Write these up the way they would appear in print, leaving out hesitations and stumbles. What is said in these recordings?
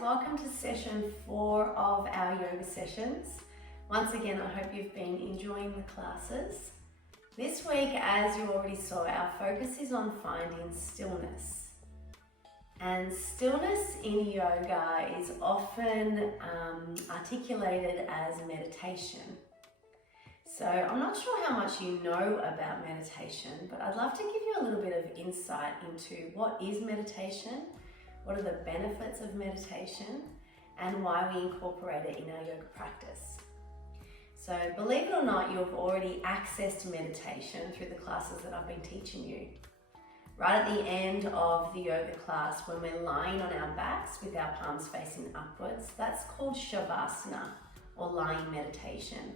welcome to session 4 of our yoga sessions. Once again, I hope you've been enjoying the classes. This week, as you already saw, our focus is on finding stillness. And stillness in yoga is often articulated as meditation. So I'm not sure how much you know about meditation, but I'd love to give you a little bit of insight into what is meditation, what are the benefits of meditation, and why we incorporate it in our yoga practice. So believe it or not, you've already accessed meditation through the classes that I've been teaching you. Right at the end of the yoga class, when we're lying on our backs with our palms facing upwards, that's called shavasana, or lying meditation.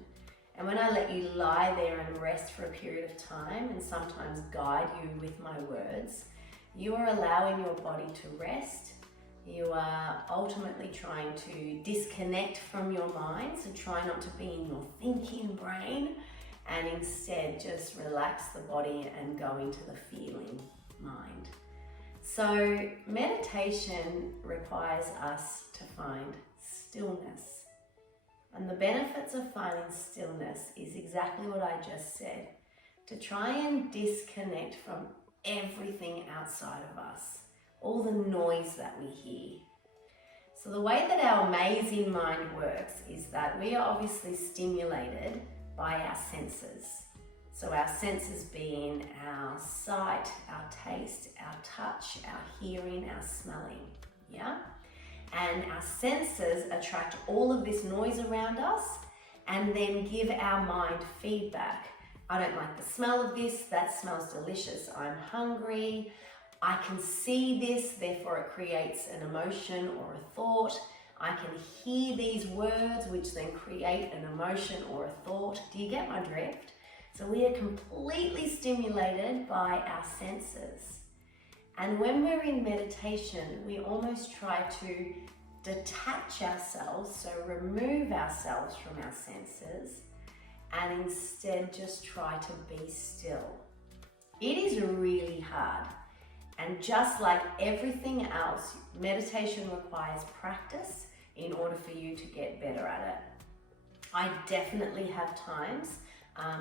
And when I let you lie there and rest for a period of time and sometimes guide you with my words, you are allowing your body to rest. You are ultimately trying to disconnect from your mind, so try not to be in your thinking brain and instead just relax the body and go into the feeling mind. So meditation requires us to find stillness. And the benefits of finding stillness is exactly what I just said, to try and disconnect from everything outside of us, all the noise that we hear. So the way that our amazing mind works is that we are obviously stimulated by our senses. So our senses being our sight, our taste, our touch, our hearing, our smelling, yeah? And our senses attract all of this noise around us and then give our mind feedback. I don't like the smell of this, that smells delicious. I'm hungry, I can see this, therefore it creates an emotion or a thought. I can hear these words, which then create an emotion or a thought. Do you get my drift? So we are completely stimulated by our senses. And when we're in meditation, we almost try to detach ourselves, so remove ourselves from our senses, and instead just try to be still. It is really hard. And just like everything else, meditation requires practice in order for you to get better at it. I definitely have times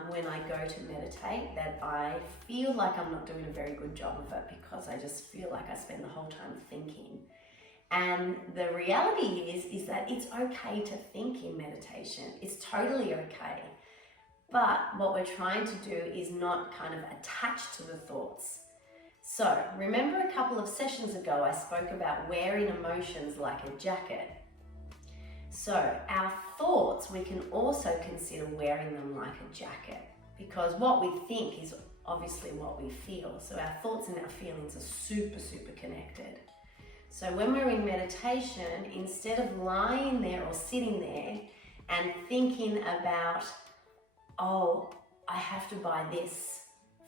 when I go to meditate that I feel like I'm not doing a very good job of it because I just feel like I spend the whole time thinking. And the reality is that it's okay to think in meditation. It's totally okay. But what we're trying to do is not kind of attach to the thoughts. So remember a couple of sessions ago, I spoke about wearing emotions like a jacket. So our thoughts, we can also consider wearing them like a jacket, because what we think is obviously what we feel. So our thoughts and our feelings are super, super connected. So when we're in meditation, instead of lying there or sitting there and thinking about, oh, I have to buy this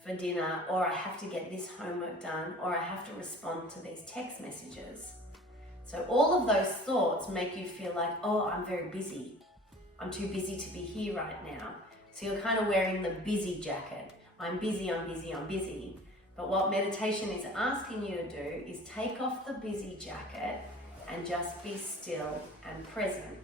for dinner, or I have to get this homework done, or I have to respond to these text messages. So all of those thoughts make you feel like, oh, I'm very busy. I'm too busy to be here right now. So you're kind of wearing the busy jacket. I'm busy, I'm busy, I'm busy. But what meditation is asking you to do is take off the busy jacket and just be still and present.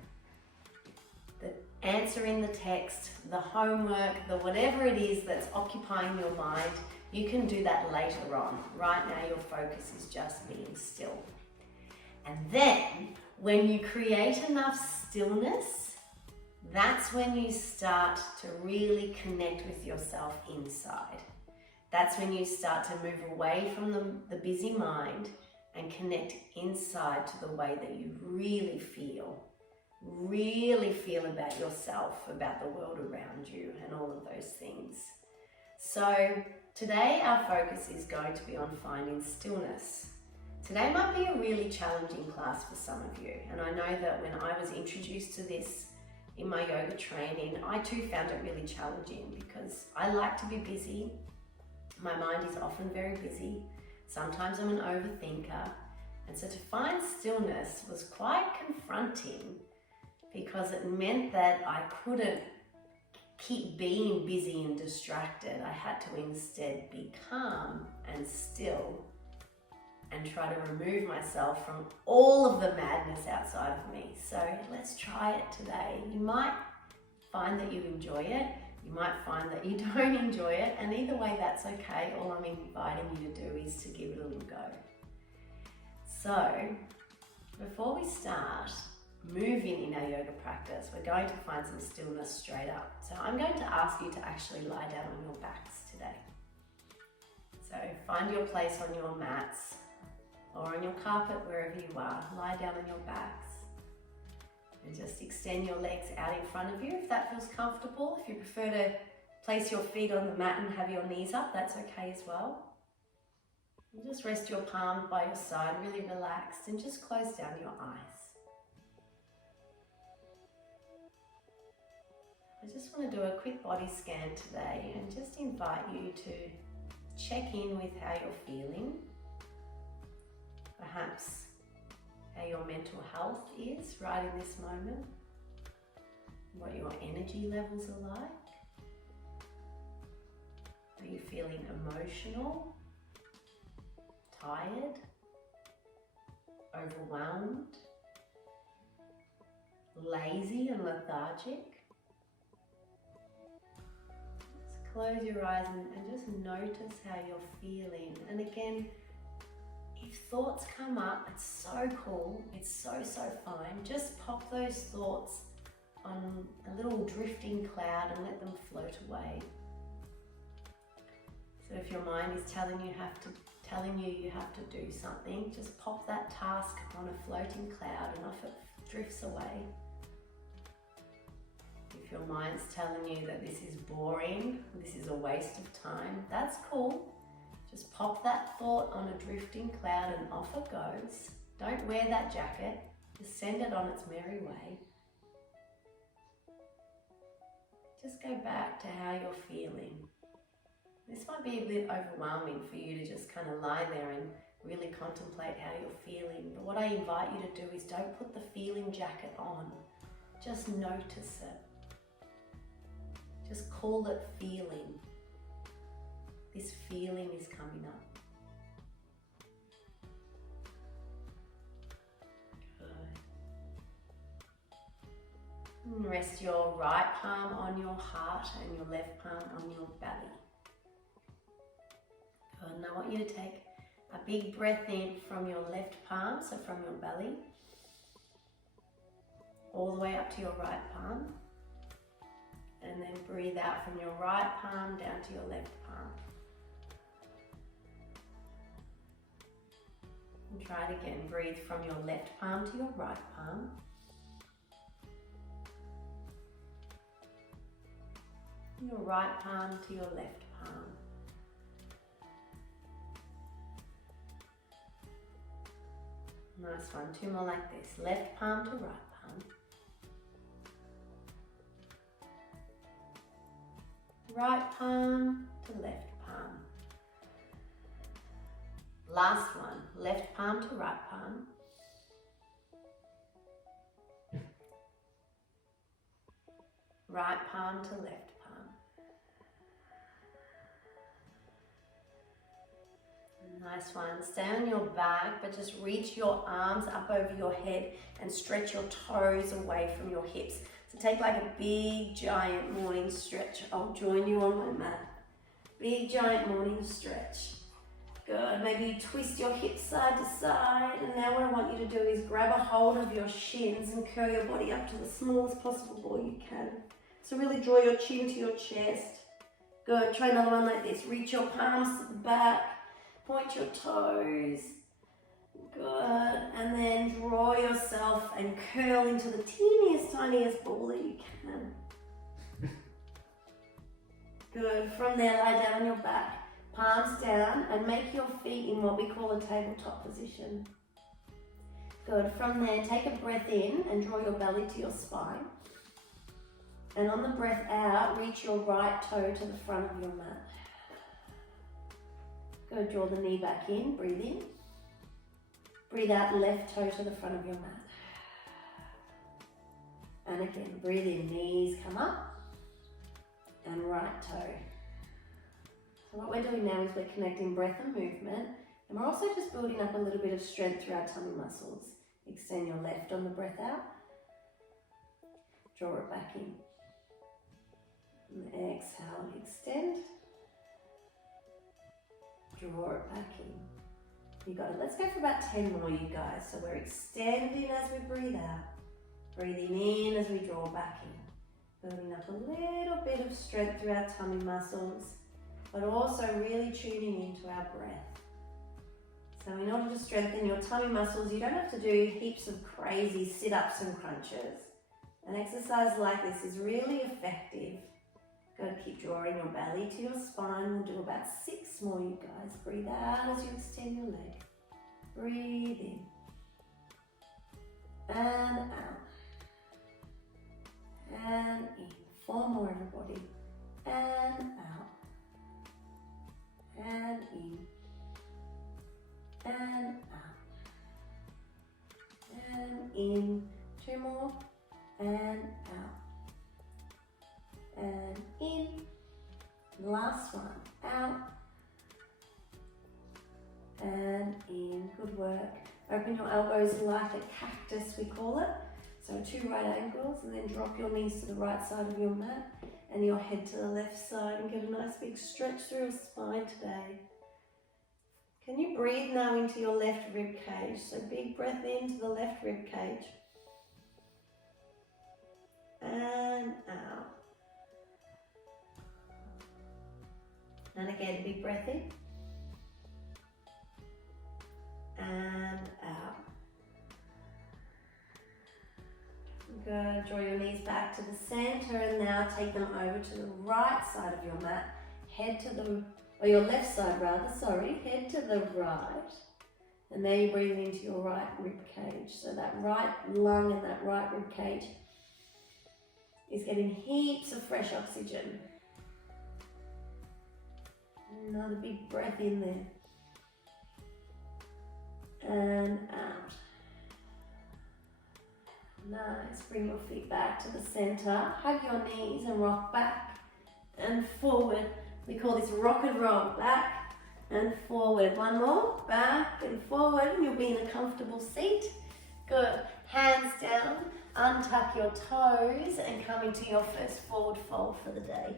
The answer in the text, the homework, the whatever it is that's occupying your mind, you can do that later on. Right now your focus is just being still. And then when you create enough stillness, that's when you start to really connect with yourself inside. That's when you start to move away from the busy mind and connect inside to the way that you really feel about yourself, about the world around you, and all of those things. So today our focus is going to be on finding stillness. Today might be a really challenging class for some of you, and I know that when I was introduced to this in my yoga training, I too found it really challenging because I like to be busy. My mind is often very busy. Sometimes I'm an overthinker. And so to find stillness was quite confronting because it meant that I couldn't keep being busy and distracted. I had to instead be calm and still and try to remove myself from all of the madness outside of me. So let's try it today. You might find that you enjoy it. You might find that you don't enjoy it, and either way, that's okay. All I'm inviting you to do is to give it a little go. So, before we start moving in our yoga practice, we're going to find some stillness straight up. So I'm going to ask you to actually lie down on your backs today. So find your place on your mats or on your carpet, wherever you are. Lie down on your backs. And just extend your legs out in front of you if that feels comfortable. If you prefer to place your feet on the mat and have your knees up, that's okay as well. And just rest your palms by your side, really relaxed, and just close down your eyes. I just want to do a quick body scan today and just invite you to check in with how you're feeling. Perhaps how your mental health is right in this moment, what your energy levels are like. Are you feeling emotional, tired, overwhelmed, lazy and lethargic? Just close your eyes and just notice how you're feeling. And again, if thoughts come up, it's so cool, it's so fine. Just pop those thoughts on a little drifting cloud and let them float away. So if your mind is telling you you have to do something, just pop that task on a floating cloud and off it drifts away. If your mind's telling you that this is boring, this is a waste of time, that's cool. Just pop that thought on a drifting cloud and off it goes. Don't wear that jacket, just send it on its merry way. Just go back to how you're feeling. This might be a bit overwhelming for you to just kind of lie there and really contemplate how you're feeling. But what I invite you to do is don't put the feeling jacket on. Just notice it. Just call it feeling. This feeling is coming up. Good. And rest your right palm on your heart and your left palm on your belly. Good. And I want you to take a big breath in from your left palm, so from your belly, all the way up to your right palm. And then breathe out from your right palm down to your left palm. And try it again. Breathe from your left palm to your right palm. Your right palm to your left palm. Nice one. Two more like this. Left palm to right palm. Right palm to left palm. Last one, left palm to right palm. Right palm to left palm. Nice one. Stay on your back, but just reach your arms up over your head and stretch your toes away from your hips. So take like a big giant morning stretch. I'll join you on my mat. Big giant morning stretch. Good. Maybe you twist your hips side to side, and now what I want you to do is grab a hold of your shins and curl your body up to the smallest possible ball you can. So really draw your chin to your chest. Good. Try another one like this. Reach your palms to the back. Point your toes. Good. And then draw yourself and curl into the teeniest, tiniest ball that you can. Good. From there, lie down on your back. Palms down and make your feet in what we call a tabletop position. Good. From there, take a breath in and draw your belly to your spine. And on the breath out, reach your right toe to the front of your mat. Go draw the knee back in, breathe in. Breathe out, left toe to the front of your mat. And again, breathe in, knees come up. And right toe. So what we're doing now is we're connecting breath and movement And we're also just building up a little bit of strength through our tummy muscles. Extend your left on the breath out. Draw it back in. And exhale, extend. Draw it back in. You got it. Let's go for about 10 more, you guys. So we're extending as we breathe out. Breathing in as we draw back in. Building up a little bit of strength through our tummy muscles, but also really tuning into our breath. So in order to strengthen your tummy muscles, you don't have to do heaps of crazy sit-ups and crunches. An exercise like this is really effective. Got to keep drawing your belly to your spine. We'll do about 6 more, you guys. Breathe out as you extend your leg. Breathe in. And out. And in. 4 more, everybody. And out. And in. And out. And in. 2 more. And out. And in. Last one. Out. And in. Good work. Open your elbows like a cactus, we call it. So 2 right angles, and then drop your knees to the right side of your mat and your head to the left side, and get a nice big stretch through your spine today. Can you breathe now into your left rib cage? So big breath into the left rib cage. And out. And again, big breath in. And out. Good. Draw your knees back to the center, and now take them over to the right side of your mat. Head to the, or your left side rather, sorry. Head to the right. And there you're breathing into your right rib cage. So that right lung and that right rib cage is getting heaps of fresh oxygen. Another big breath in there. And out. Nice. Bring your feet back to the center. Hug your knees and rock back and forward. We call this rock and roll. Back and forward. 1 more. Back and forward. You'll be in a comfortable seat. Good. Hands down. Untuck your toes and come into your first forward fold for the day.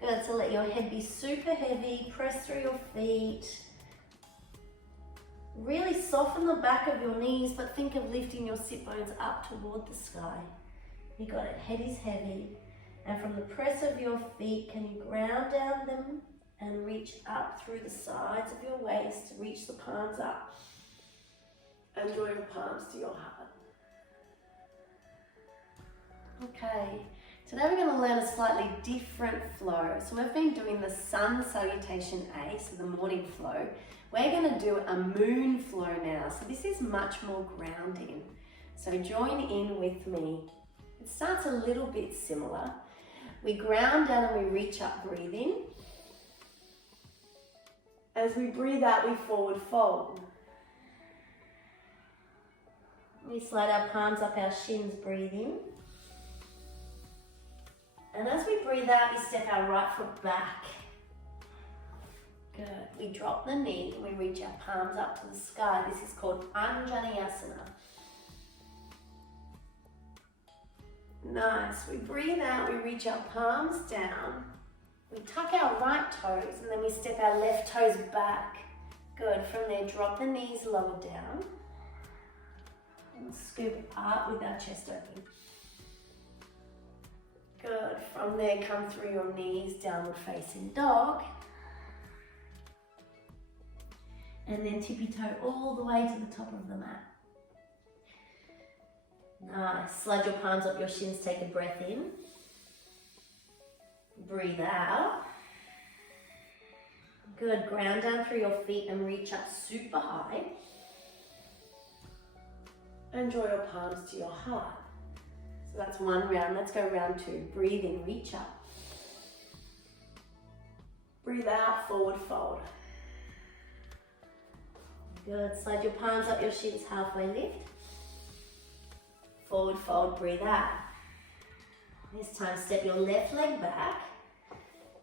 Good. So let your head be super heavy. Press through your feet. Really soften the back of your knees, but think of lifting your sit bones up toward the sky. You got it. Head is heavy. And from the press of your feet, can you ground down them and reach up through the sides of your waist, reach the palms up, and draw your palms to your heart. Okay, today we're going to learn a slightly different flow. So we've been doing the sun salutation A, so the morning flow. We're going to do a moon flow now. So this is much more grounding. So join in with me. It starts a little bit similar. We ground down and we reach up, breathing. As we breathe out, we forward fold. We slide our palms up our shins, breathing. And as we breathe out, we step our right foot back. Good. We drop the knee and we reach our palms up to the sky. This is called Anjaneyasana. Nice. We breathe out, we reach our palms down. We tuck our right toes and then we step our left toes back. Good. From there, drop the knees lower down. And scoop up with our chest open. Good. From there, come through your knees, downward facing dog. And then tippy toe all the way to the top of the mat. Nice. Slide your palms up your shins, take a breath in. Breathe out. Good. Ground down through your feet and reach up super high. And draw your palms to your heart. So that's 1 round. Let's go round 2. Breathe in, reach up. Breathe out, forward fold. Good. Slide your palms up your shins, halfway lift. Forward fold, breathe out. This time, step your left leg back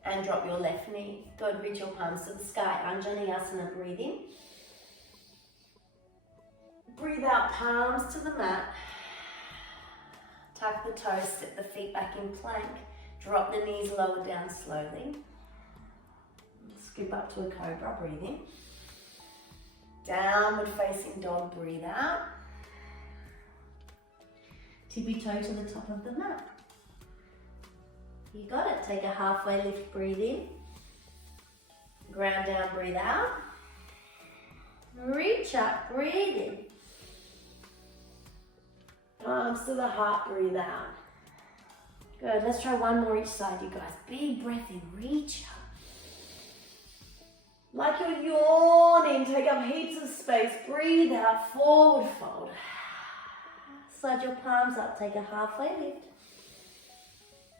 and drop your left knee. Good. Reach your palms to the sky. Anjaneyasana, breathing. Breathe out, palms to the mat. Tuck the toes, step the feet back in plank. Drop the knees lower down slowly. Scoop up to a cobra, breathe in. Downward facing dog, breathe out. Tippy toe to the top of the mat. You got it. Take a halfway lift, breathe in. Ground down, breathe out. Reach up, breathe in. Palms to the heart, breathe out. Good, let's try one more each side, you guys. Big breath in, reach up. Like you're yawning, take up heaps of space. Breathe out, forward fold. Slide your palms up, take a halfway lift.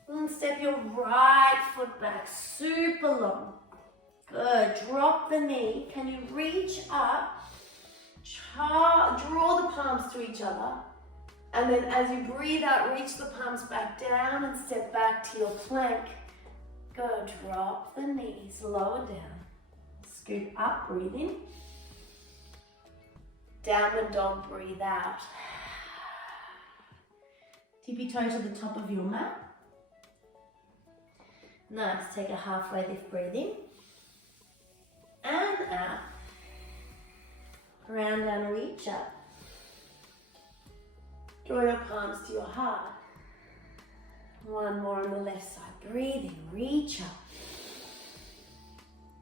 And step your right foot back, super long. Good, drop the knee. Can you reach up? Draw the palms to each other. And then as you breathe out, reach the palms back down and step back to your plank. Good, drop the knees, lower down. Scoop up, breathe in. Downward dog, breathe out. Tippy toe to the top of your mat. Nice, take a halfway lift, breathe in. And out. Round down, reach up. Draw your palms to your heart. One more on the left side. Breathe in, reach up.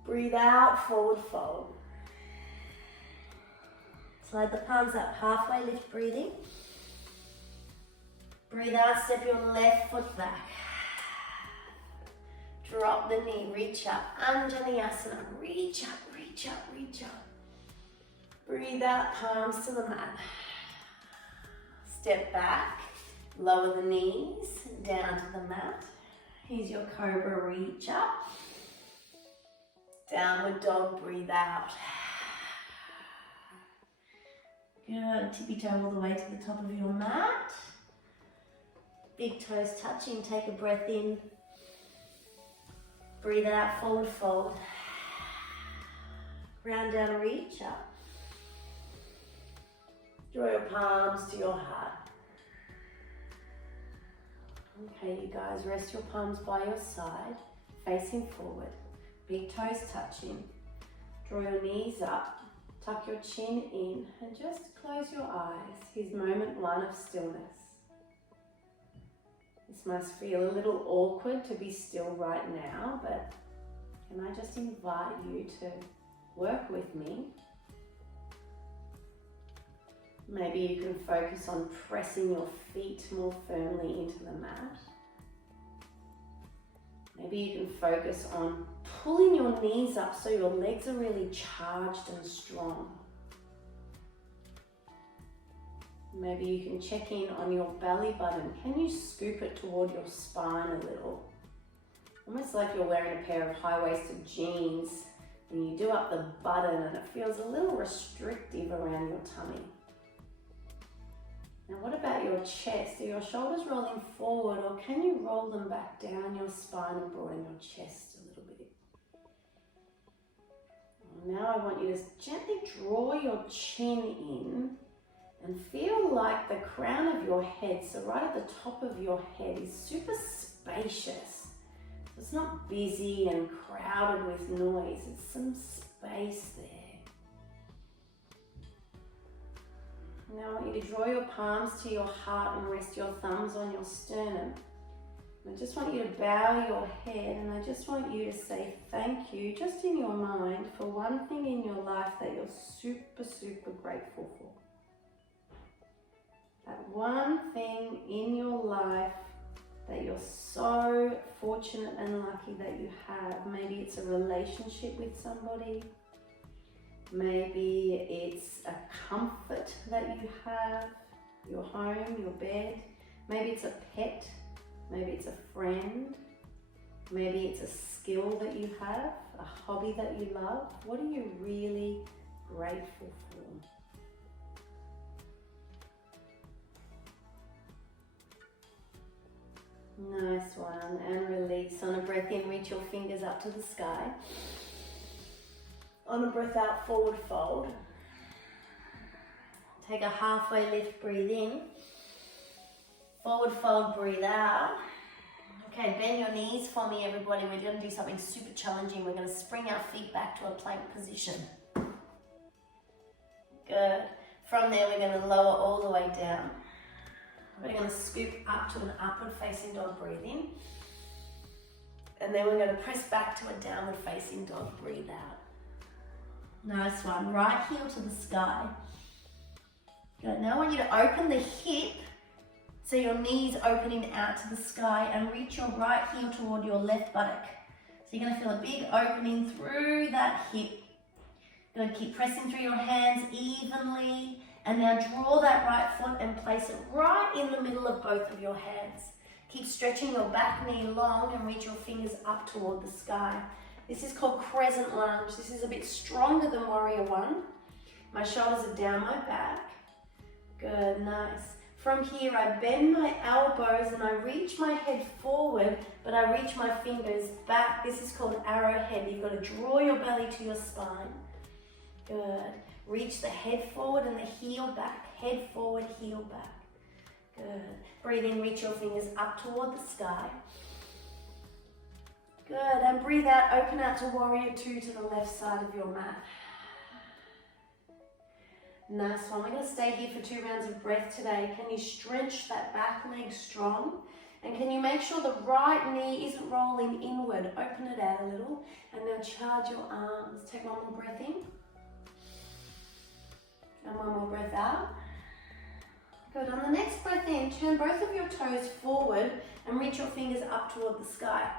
Breathe out, forward fold. Slide the palms up, halfway lift, breathing. Breathe out, step your left foot back. Drop the knee, reach up. Anjaneyasana, reach up, reach up, reach up. Breathe out, palms to the mat. Step back, lower the knees, down to the mat. Here's your cobra, reach up. Downward dog, breathe out. Good, tippy toe all the way to the top of your mat. Big toes touching, take a breath in. Breathe out, forward fold. Round down, reach up. Draw your palms to your heart. Okay, you guys, rest your palms by your side, facing forward. Big toes touching. Draw your knees up, tuck your chin in, and just close your eyes. Here's moment one of stillness. This must feel a little awkward to be still right now, but can I just invite you to work with me? Maybe you can focus on pressing your feet more firmly into the mat. Maybe you can focus on pulling your knees up so your legs are really charged and strong. Maybe you can check in on your belly button. Can you scoop it toward your spine a little? Almost like you're wearing a pair of high-waisted jeans and you do up the button and it feels a little restrictive around your tummy. Now what about your chest? Are your shoulders rolling forward or can you roll them back down your spine and broaden your chest a little bit? Now I want you to gently draw your chin in and feel like the crown of your head, so right at the top of your head, is super spacious. It's not busy and crowded with noise, it's some space there. Now I want you to draw your palms to your heart and rest your thumbs on your sternum. I just want you to bow your head and I just want you to say thank you, just in your mind, for one thing in your life that you're super, super grateful for. That one thing in your life that you're so fortunate and lucky that you have. Maybe it's a relationship with somebody. Maybe it's a comfort that you have, your home, your bed. Maybe it's a pet. Maybe it's a friend. Maybe it's a skill that you have, a hobby that you love. What are you really grateful for? Nice one, and release. On a breath in, reach your fingers up to the sky. On a breath out, forward fold. Take a halfway lift, breathe in. Forward fold, breathe out. Okay, bend your knees for me, everybody. We're going to do something super challenging. We're going to spring our feet back to a plank position. Good. From there, we're going to lower all the way down. We're going to scoop up to an upward facing dog, breathe in. And then we're going to press back to a downward facing dog, breathe out. Nice one. Right heel to the sky. Good. Now I want you to open the hip so your knee's opening out to the sky and reach your right heel toward your left buttock. So you're going to feel a big opening through that hip. You're going to keep pressing through your hands evenly. And now draw that right foot and place it right in the middle of both of your hands. Keep stretching your back knee long and reach your fingers up toward the sky. This is called crescent lunge. This is a bit stronger than warrior one. My shoulders are down my back. Good, nice. From here, I bend my elbows and I reach my head forward, but I reach my fingers back. This is called arrowhead. You've got to draw your belly to your spine. Good. Reach the head forward and the heel back. Head forward, heel back. Good. Breathe in, reach your fingers up toward the sky. Good. And breathe out, open out to warrior two to the left side of your mat. Nice one. We're going to stay here for 2 rounds of breath today. Can you stretch that back leg strong? And can you make sure the right knee isn't rolling inward? Open it out a little. And now charge your arms. Take one more breath in. And one more breath out. Good. On the next breath in, turn both of your toes forward and reach your fingers up toward the sky.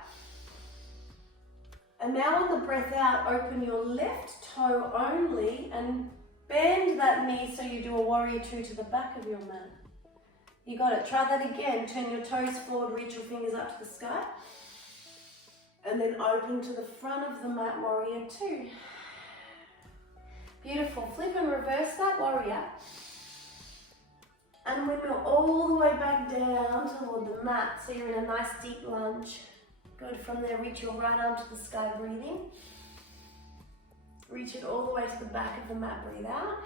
And now on the breath out, open your left toe only and bend that knee so you do a warrior two to the back of your mat. You got it. Try that again. Turn your toes forward, reach your fingers up to the sky. And then open to the front of the mat, warrior two. Beautiful. Flip and reverse that, warrior. And windmill all the way back down toward the mat. So you're in a nice deep lunge. Good. From there, reach your right arm to the sky, breathing. Reach it all the way to the back of the mat, breathe out.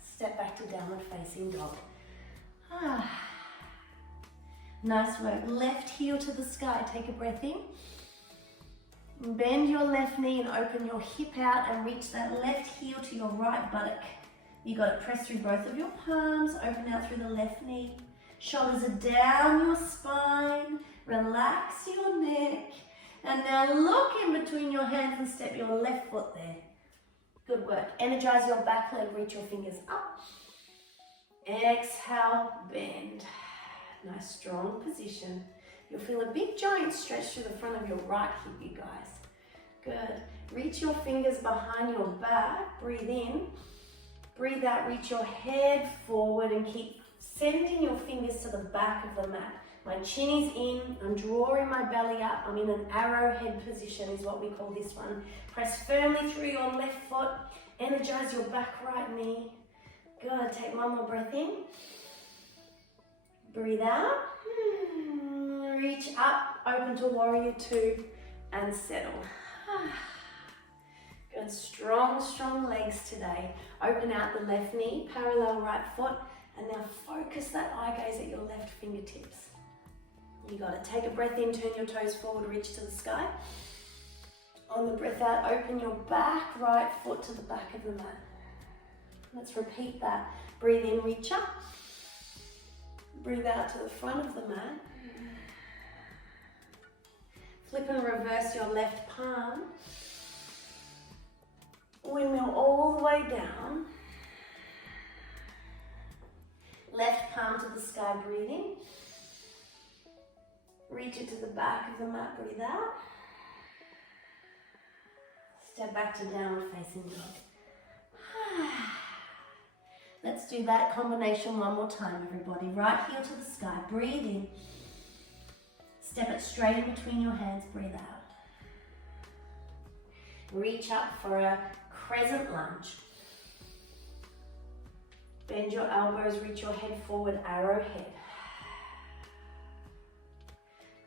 Step back to downward facing dog. Nice work. Left heel to the sky, take a breath in. Bend your left knee and open your hip out and reach that left heel to your right buttock. You got to press through both of your palms, open out through the left knee. Shoulders are down your spine, relax your neck. And now look in between your hands and step your left foot there. Good work. Energize your back leg, reach your fingers up. Exhale, bend. Nice strong position. You'll feel a big giant stretch through the front of your right hip, you guys. Good. Reach your fingers behind your back, breathe in. Breathe out, reach your head forward and keep sending your fingers to the back of the mat. My chin is in, I'm drawing my belly up, I'm in an arrowhead position is what we call this one. Press firmly through your left foot, energize your back right knee. Good, take one more breath in. Breathe out, reach up, open to warrior two and settle. Good, strong, strong legs today. Open out the left knee, parallel right foot, and now focus that eye gaze at your left fingertips. You got it. Take a breath in, turn your toes forward, reach to the sky. On the breath out, open your back right foot to the back of the mat. Let's repeat that. Breathe in, reach up. Breathe out to the front of the mat. Flip and reverse your left palm. Windmill all the way down. Left palm to the sky, breathing. Reach it to the back of the mat, breathe out. Step back to downward facing dog. Let's do that combination one more time, everybody. Right heel to the sky, breathe in. Step it straight in between your hands, breathe out. Reach up for a crescent lunge. Bend your elbows, reach your head forward, arrowhead.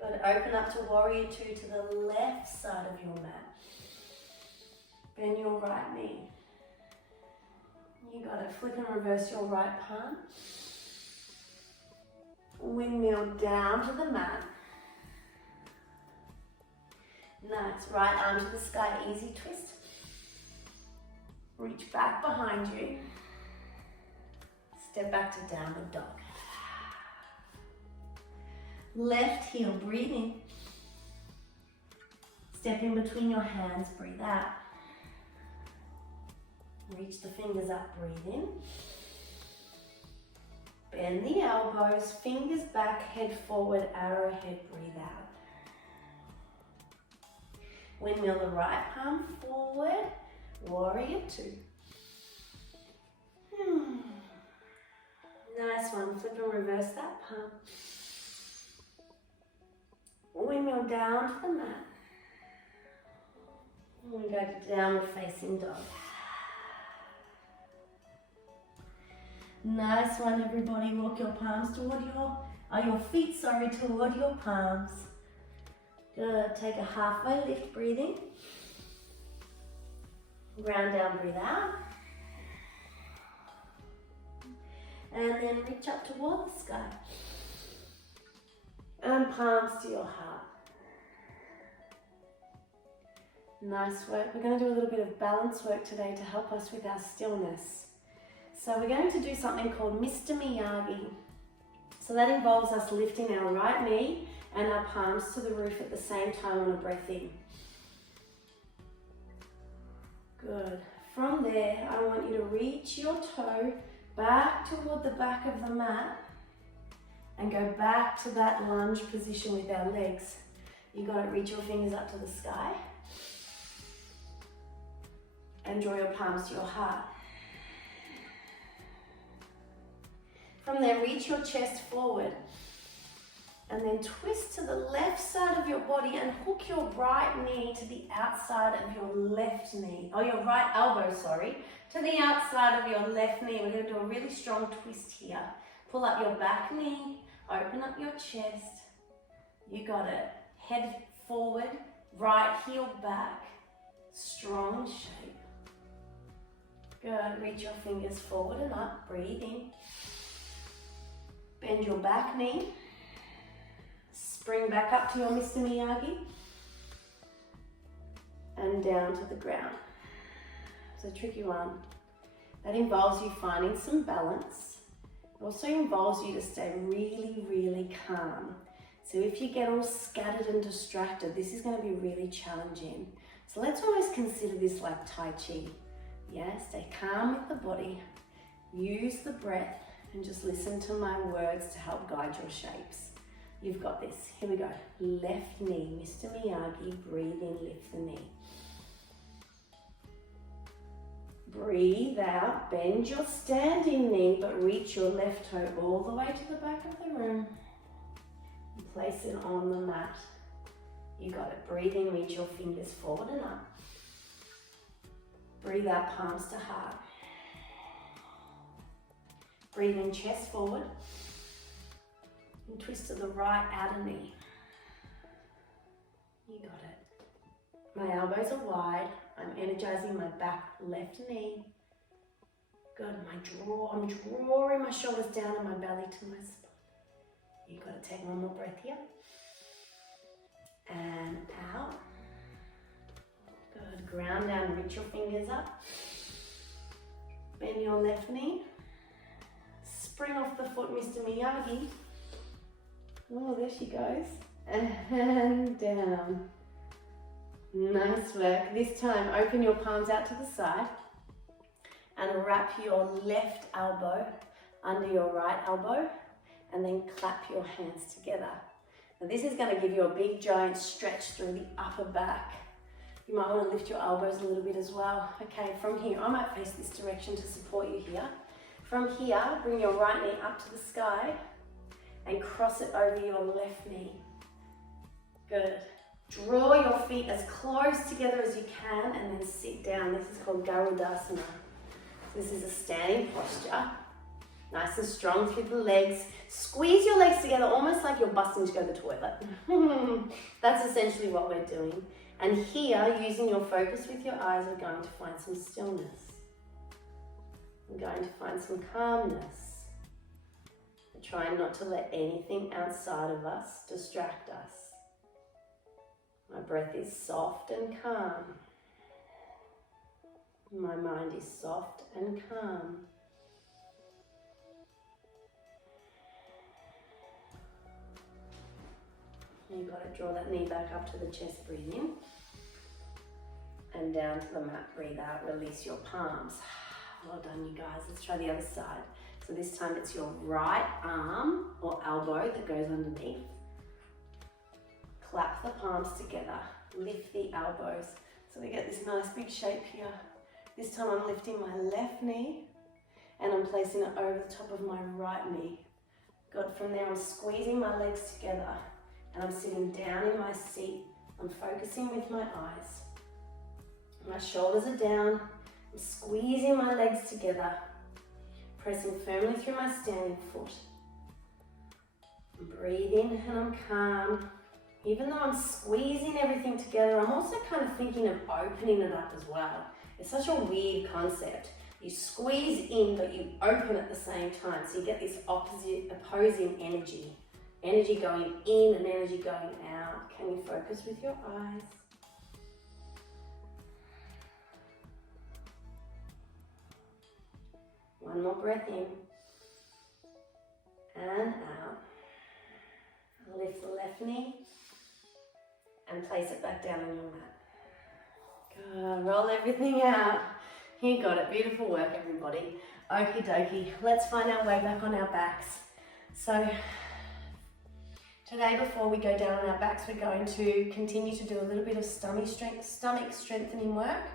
Good, open up to warrior two to the left side of your mat. Bend your right knee. You got it. Flip and reverse your right palm. Windmill down to the mat. Nice. Right arm to the sky, easy twist. Reach back behind you. Step back to downward dog. Left heel, breathe in. Step in between your hands, breathe out. Reach the fingers up, breathe in. Bend the elbows, fingers back, head forward, arrowhead, breathe out. Windmill the right palm forward, warrior two. Nice one, flip and reverse that palm. Windmill down to the mat. And we go to downward facing dog. Nice one, everybody. Walk your palms toward your feet, toward your palms. Gonna take a halfway lift, breathing. Ground down, breathe out. And then reach up toward the sky. And palms to your heart. Nice work. We're going to do a little bit of balance work today to help us with our stillness. So we're going to do something called Mr. Miyagi. So that involves us lifting our right knee and our palms to the roof at the same time on a breath in. Good. From there, I want you to reach your toe back toward the back of the mat and go back to that lunge position with our legs. You got to reach your fingers up to the sky and draw your palms to your heart. From there, reach your chest forward and then twist to the left side of your body and hook your right knee to the outside of your left knee, or your right elbow, sorry, to the outside of your left knee. We're going to do a really strong twist here. Pull up your back knee, open up your chest. You got it. Head forward, right heel back, strong shape. Good. Reach your fingers forward and up, breathe in. Bend your back knee. Spring back up to your Mr. Miyagi. And down to the ground. It's a tricky one. That involves you finding some balance. It also involves you to stay really, really calm. So if you get all scattered and distracted, this is going to be really challenging. So let's almost consider this like Tai Chi. Yeah, stay calm with the body. Use the breath and just listen to my words to help guide your shapes. You've got this. Here we go. Left knee, Mr. Miyagi, breathe in, lift the knee. Breathe out, bend your standing knee, but reach your left toe all the way to the back of the room. And place it on the mat. You got it. Breathe in, reach your fingers forward and up. Breathe out, palms to heart. Breathe in, chest forward. And twist to the right outer knee. You got it. My elbows are wide. I'm energizing my back left knee. Good. I'm drawing my shoulders down and my belly to my spine. You got to take one more breath here. And out. Good. Ground down, reach your fingers up. Bend your left knee. Spring off the foot, Mr. Miyagi. Oh, there she goes. And down. Nice work. This time, open your palms out to the side and wrap your left elbow under your right elbow and then clap your hands together. Now this is going to give you a big giant stretch through the upper back. You might want to lift your elbows a little bit as well. Okay, from here, I might face this direction to support you here. From here, bring your right knee up to the sky and cross it over your left knee. Good. Draw your feet as close together as you can and then sit down. This is called Garudasana. This is a standing posture. Nice and strong through the legs. Squeeze your legs together almost like you're busting to go to the toilet. That's essentially what we're doing. And here, using your focus with your eyes, we're going to find some stillness. going to find some calmness. We're trying not to let anything outside of us distract us. My breath is soft and calm. My mind is soft and calm. You've got to draw that knee back up to the chest, breathe in. And down to the mat, breathe out, release your palms. Well done, you guys. Let's try the other side. So this time it's your right arm or elbow that goes underneath. Clap the palms together. Lift the elbows. So we get this nice big shape here. This time I'm lifting my left knee and I'm placing it over the top of my right knee. Good, from there I'm squeezing my legs together and I'm sitting down in my seat. I'm focusing with my eyes. My shoulders are down. I'm squeezing my legs together, pressing firmly through my standing foot. I'm breathing and I'm calm. Even though I'm squeezing everything together, I'm also kind of thinking of opening it up as well. It's such a weird concept. You squeeze in, but you open at the same time. So you get this opposing energy. Energy going in and energy going out. Can you focus with your eyes? One more breath in. And out. Lift the left knee. And place it back down on your mat. Good. Roll everything out. You got it. Beautiful work, everybody. Okie dokie. Let's find our way back on our backs. So today, before we go down on our backs, we're going to continue to do a little bit of stomach strengthening work.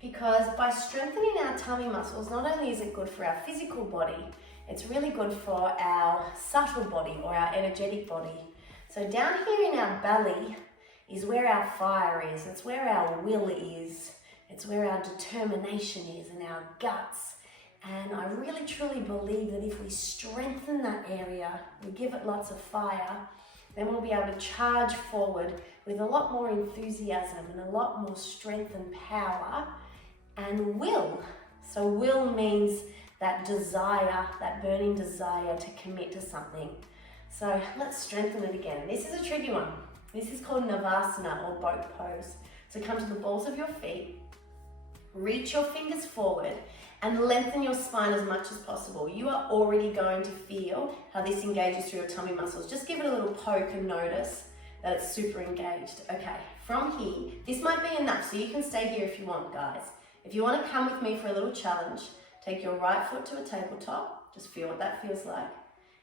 Because by strengthening our tummy muscles, not only is it good for our physical body, it's really good for our subtle body or our energetic body. So down here in our belly is where our fire is, it's where our will is, it's where our determination is and our guts. And I really truly believe that if we strengthen that area, we give it lots of fire, then we'll be able to charge forward with a lot more enthusiasm and a lot more strength and power and will. So will means that desire, that burning desire to commit to something. So let's strengthen it again. This is a tricky one. This is called Navasana or boat pose. So come to the balls of your feet, reach your fingers forward and lengthen your spine as much as possible. You are already going to feel how this engages through your tummy muscles. Just give it a little poke and notice that it's super engaged. Okay, from here, this might be enough, so you can stay here if you want, guys. If you want to come with me for a little challenge, take your right foot to a tabletop, just feel what that feels like,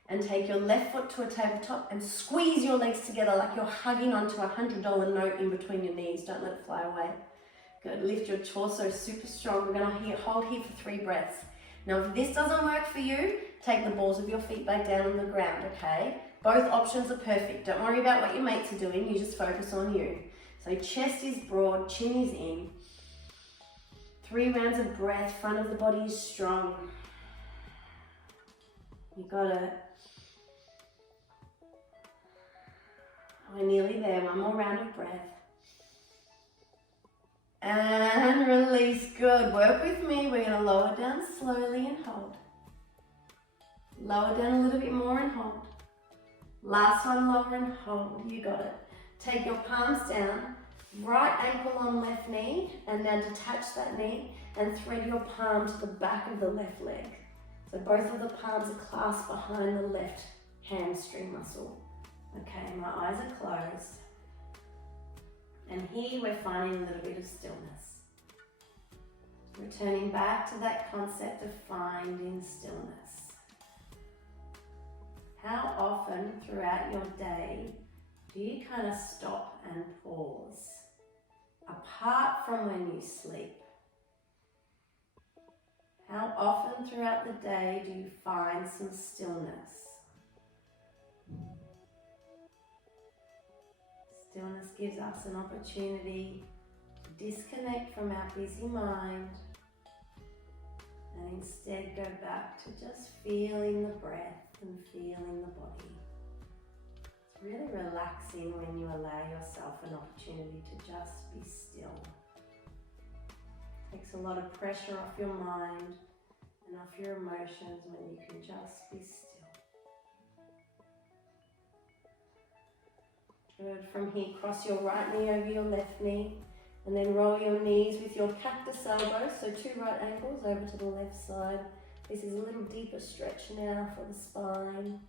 and take your left foot to a tabletop and squeeze your legs together like you're hugging onto a $100 note in between your knees. Don't let it fly away. Good, lift your torso super strong. We're gonna hold here for 3 breaths. Now, if this doesn't work for you, take the balls of your feet back down on the ground, okay? Both options are perfect. Don't worry about what your mates are doing, you just focus on you. So chest is broad, chin is in. 3 rounds of breath, front of the body is strong. You got it. We're nearly there, 1 more round of breath. And release, good. Work with me, we're gonna lower down slowly and hold. Lower down a little bit more and hold. Last one, lower and hold, you got it. Take your palms down, right ankle on left knee, and now detach that knee and thread your palm to the back of the left leg. So both of the palms are clasped behind the left hamstring muscle. Okay, my eyes are closed. And here we're finding a little bit of stillness. Returning back to that concept of finding stillness. How often throughout your day do you kind of stop and pause? Apart from when you sleep. How often throughout the day do you find some stillness? Stillness gives us an opportunity to disconnect from our busy mind and instead go back to just feeling the breath and feeling the body. It's really relaxing when you allow yourself an opportunity to just be still. It takes a lot of pressure off your mind and off your emotions when you can just be still. Good. From here, cross your right knee over your left knee and then roll your knees with your cactus elbows, so 2 right ankles over to the left side. This is a little deeper stretch now for the spine.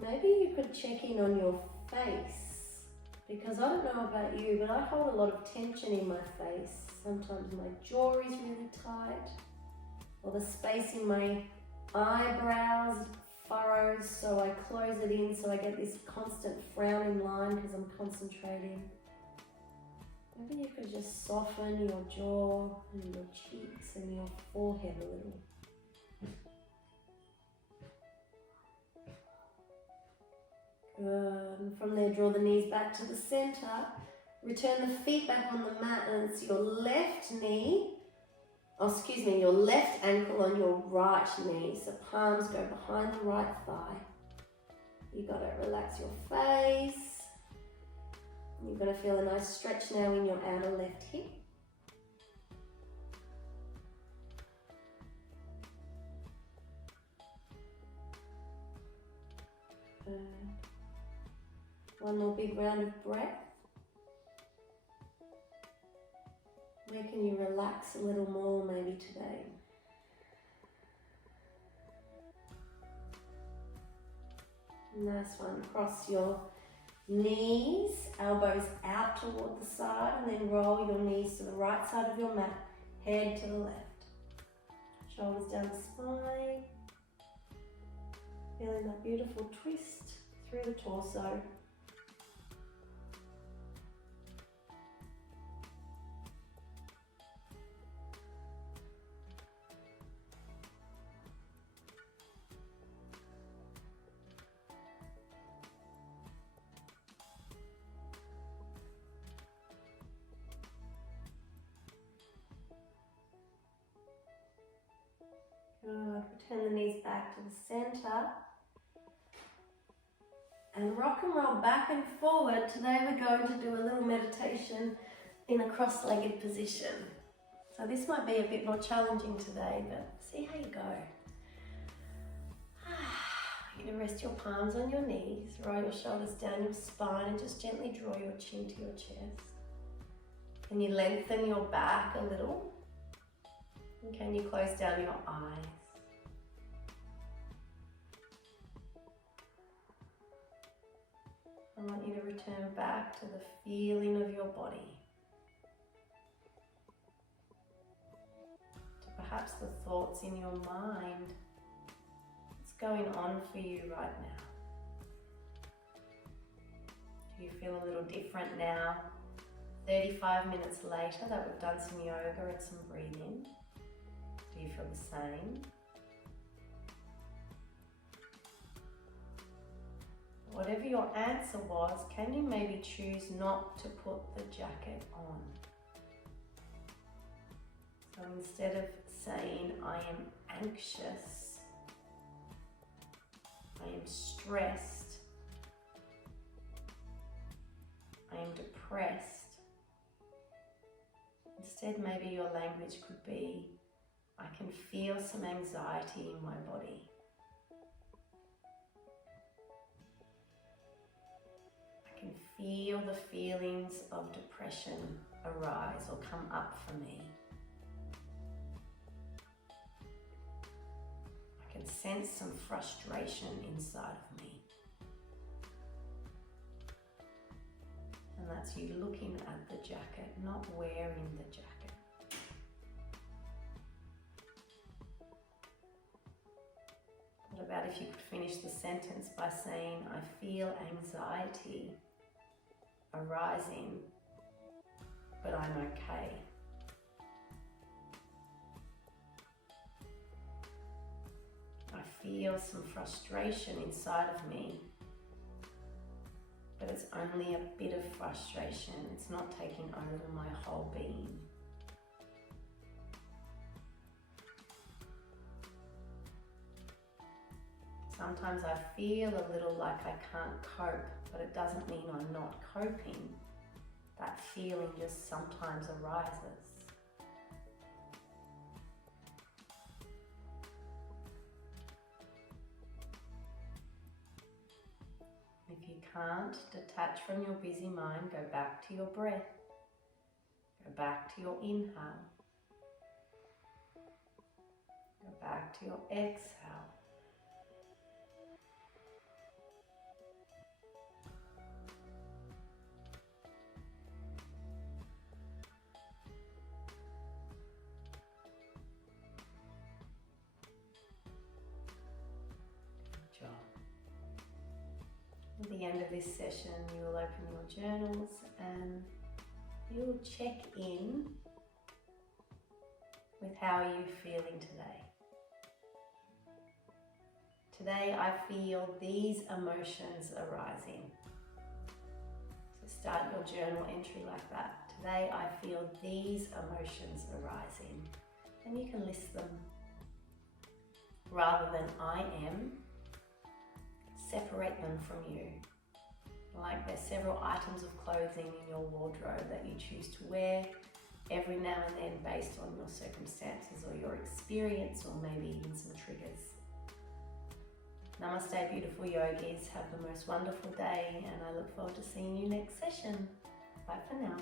Maybe you could check in on your face, because I don't know about you, but I hold a lot of tension in my face. Sometimes my jaw is really tight, or the space in my eyebrows furrows, so I close it in so I get this constant frowning line because I'm concentrating. Maybe you could just soften your jaw and your cheeks and your forehead a little. Good. And from there, draw the knees back to the center. Return the feet back on the mat, and it's your left knee, your left ankle on your right knee. So palms go behind the right thigh. You gotta relax your face. You're gonna feel a nice stretch now in your outer left hip. One more big round of breath. Where can you relax a little more maybe today? Nice one. Cross your knees, elbows out toward the side, and then roll your knees to the right side of your mat, head to the left. Shoulders down the spine. Feeling that beautiful twist through the torso. Good. Return the knees back to the center. And rock and roll back and forward. Today we're going to do a little meditation in a cross-legged position. So this might be a bit more challenging today, but see how you go. You're going to rest your palms on your knees, roll your shoulders down your spine, and just gently draw your chin to your chest. Can you lengthen your back a little? And can you close down your eyes? I want you to return back to the feeling of your body, to perhaps the thoughts in your mind. What's going on for you right now? Do you feel a little different now, 35 minutes later that we've done some yoga and some breathing? Do you feel the same? Whatever your answer was, can you maybe choose not to put the jacket on? So instead of saying, I am anxious, I am stressed, I am depressed, instead maybe your language could be, I can feel some anxiety in my body. I can feel the feelings of depression arise or come up for me. I can sense some frustration inside of me. And that's you looking at the jacket, not wearing the jacket. What about if you could finish the sentence by saying, I feel anxiety arising, but I'm okay. I feel some frustration inside of me, but it's only a bit of frustration. It's not taking over my whole being. Sometimes I feel a little like I can't cope, but it doesn't mean I'm not coping. That feeling just sometimes arises. can't detach from your busy mind, go back to your breath. Go back to your inhale. Go back to your exhale. Good job. At the end of this session, you will open your journals and you will check in with how are you feeling today. Today I feel these emotions arising. So start your journal entry like that. Today I feel these emotions arising. And you can list them. Rather than I am, separate them from you. Like there's several items of clothing in your wardrobe that you choose to wear every now and then based on your circumstances or your experience or maybe even some triggers. Namaste, beautiful yogis. Have the most wonderful day and I look forward to seeing you next session. Bye for now.